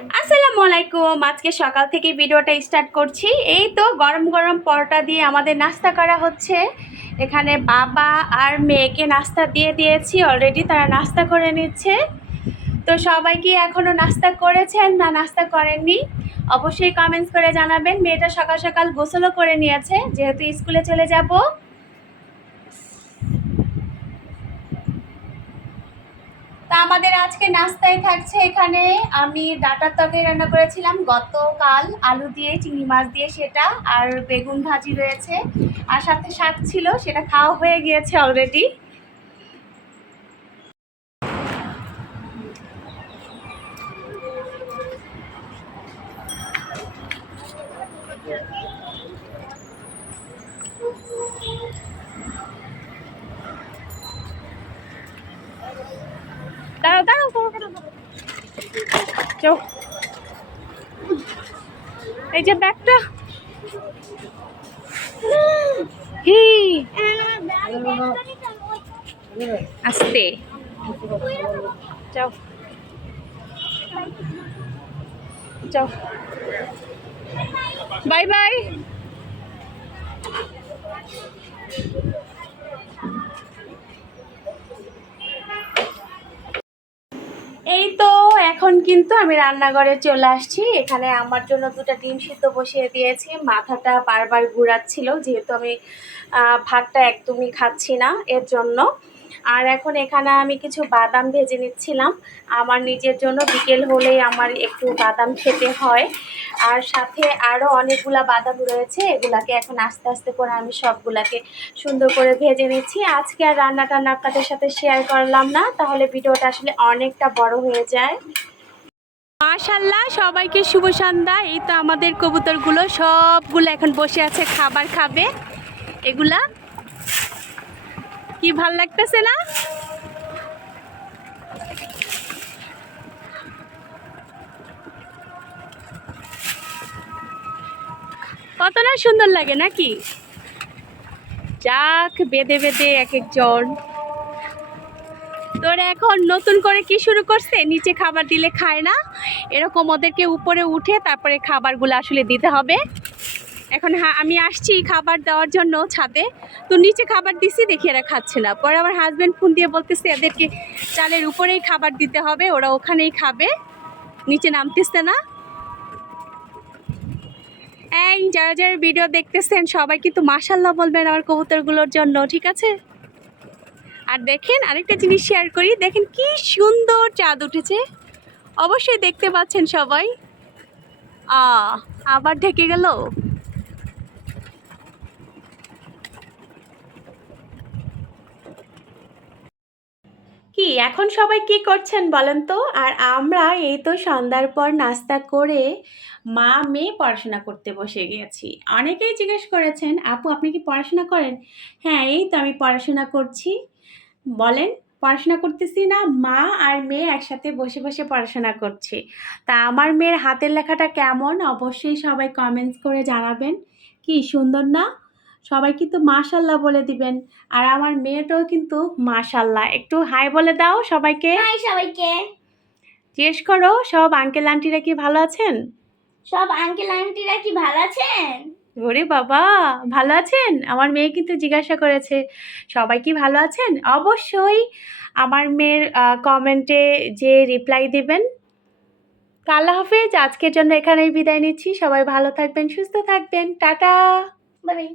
আসসালামু আলাইকুম। আজকে সকাল থেকে ভিডিওটা স্টার্ট করছি। এই তো গরম গরম পরোটা দিয়ে আমাদের নাস্তা করা হচ্ছে। এখানে বাবা আর মেয়েকে নাস্তা দিয়ে দিয়েছি। অলরেডি তারা নাস্তা করে নিচ্ছে। তো সবাই কি এখনও নাস্তা করেছেন? না, নাস্তা করেননি? অবশ্যই কমেন্টস করে জানাবেন। মেয়েটা সকাল সকাল গোসলও করে নিয়েছে। যেহেতু স্কুলে চলে যাব তা আমাদের আজকে নাস্তায় থাকছে এখানে। আমি ডাটার তরকারি রান্না করেছিলাম। গতকাল আলু দিয়ে, চিংড়ি মাছ দিয়ে সেটা আর বেগুন ভাজি রয়েছে। আর সাথে শাক ছিল, সেটা খাওয়া হয়ে গিয়েছে অলরেডি দাঁড়াও দাঁড়াও দাঁড়াও, দাঁড়াও, দাঁড়াও। যাও এই যে ব্যাগটা হি আস্তে যাও যাও বাই বাই এখন কিন্তু আমি রান্নাঘরে চলে আসছি। এখানে আমার জন্য দুটো ডিম সিদ্ধ বসিয়ে দিয়েছি। মাথাটা বারবার ঘুরাচ্ছিল, যেহেতু আমি ভাতটা একদমই খাচ্ছি না এর জন্য। আর এখন এখানে আমি কিছু বাদাম ভেজে নিচ্ছিলাম। আমার নিজের জন্য বিকেল হলেই আমার একটু বাদাম খেতে হয়। আর সাথে আরও অনেকগুলা বাদাম রয়েছে, এগুলাকে এখন আস্তে আস্তে করে আমি সবগুলাকে সুন্দর করে ভেজে নিচ্ছি। আজকে আর রান্না টান্না আপনাদের সাথে শেয়ার করলাম না, তাহলে ভিডিওটা আসলে অনেকটা বড় হয়ে যায়। মাশাল্লাহ সবাইকে শুভ সন্ধ্যা। এই তো আমাদের কবুতরগুলো সবগুলো এখন বসে আছে, খাবার খাবে। এগুলা? কি ভালো লাগতেছে না? কত না সুন্দর লাগে নাকি? যাক, বেঁধে বেঁধে এক একজন তোর এখন নতুন করে কি শুরু করছে? নিচে খাবার দিলে খায় না। এরকম ওদেরকে উপরে উঠে তারপরে খাবারগুলো আসলে দিতে হবে। এখন হ্যাঁ আমি আসছি খাবার দেওয়ার জন্য ছাদে। তো নিচে খাবার দিছি, দেখি এরা খাচ্ছে না। পরে আমার হাজব্যান্ড ফোন দিয়ে বলতেছে, এদেরকে চালের উপরেই খাবার দিতে হবে, ওরা ওখানেই খাবে। নিচে নামতেছে না। এই যারা যারা ভিডিও দেখতেছেন, সবাই কিন্তু মাসাল্লাহ বলবেন আমার কবুতরগুলোর জন্য, ঠিক আছে? আর দেখেন আরেকটা জিনিস শেয়ার করি। দেখেন কি সুন্দর চাঁদ উঠেছে। অবশ্যই দেখতে পাচ্ছেন সবাই। আ আবার ঢেকে গেল। কি, এখন সবাই কি করছেন বলেন তো? আর আমরা এই তো সন্ধ্যার পর নাস্তা করে মা, মেয়ে পড়াশোনা করতে বসে গেছি। অনেকেই জিজ্ঞেস করেছেন, আপু, আপনি কি পড়াশোনা করেন? হ্যাঁ এই তো আমি পড়াশোনা করছি। বলেন পড়াশোনা করতেছি না মা আর মেয়ে একসাথে বসে বসে পড়াশোনা করছে। তা আমার মেয়ের হাতের লেখাটা কেমন? অবশ্যই সবাই কমেন্টস করে জানাবেন। কি সুন্দর না? সবাই কিন্তু মাশাল্লাহ বলে দিবেন। আর আমার মেয়েটাও কিন্তু মাশাল্লাহ। একটু হাই বলে দাও সবাইকে। হাই সবাইকে। জিজ্ঞেস করো সব আঙ্কেল আন্টিরা কি ভালো আছেন? সব আঙ্কেল আন্টিরা কি ভালো আছেন? ওরে বাবা, ভালো আছেন? আমার মেয়ে কিন্তু জিজ্ঞাসা করেছে, সবাই কি ভালো আছেন? অবশ্যই। আমার মেয়ের কমেন্টে যে রিপ্লাই দেবেন। আল্লাহ হাফেজ, আজকের জন্য এখানেই বিদায় নিচ্ছি। সবাই ভালো থাকবেন, সুস্থ থাকবেন। টাটা। বাই।